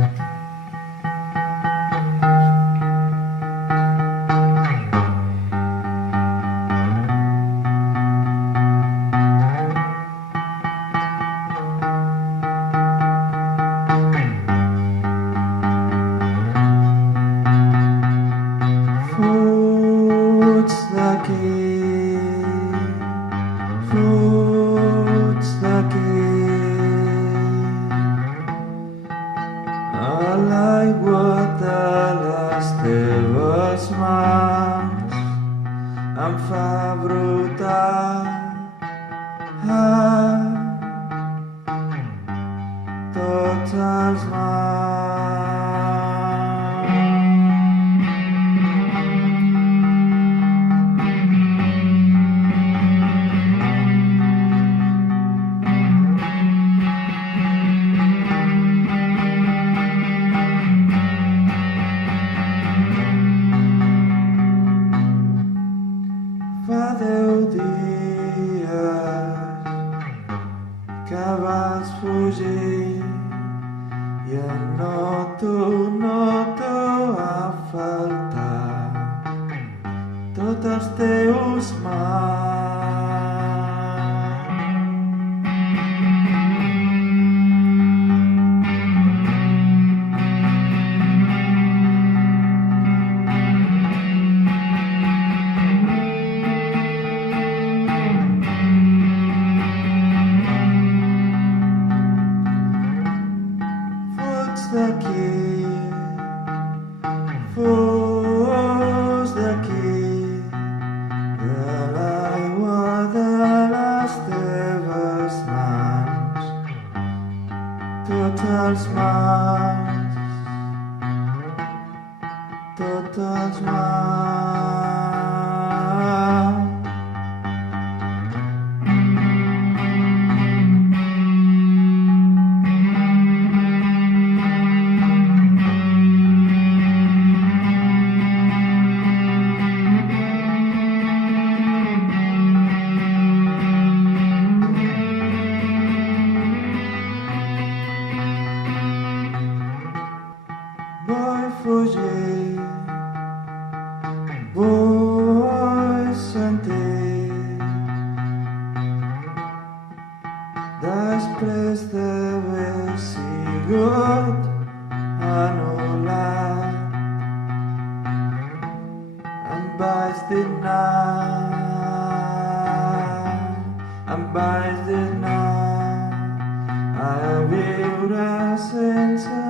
Fuig d'aquí a l'aigua de les teves mans em fa brotar tots els mals. Fa 10 dies que vas fugir i et noto a faltar tots els teus mals. D'aquí, fos d'aquí, de l'aigua de les teves mans, tots els mals, tots els mals. Vull fugir, vull sentir, després d'haver sigut anul·lat, em vaig dignar a viure sense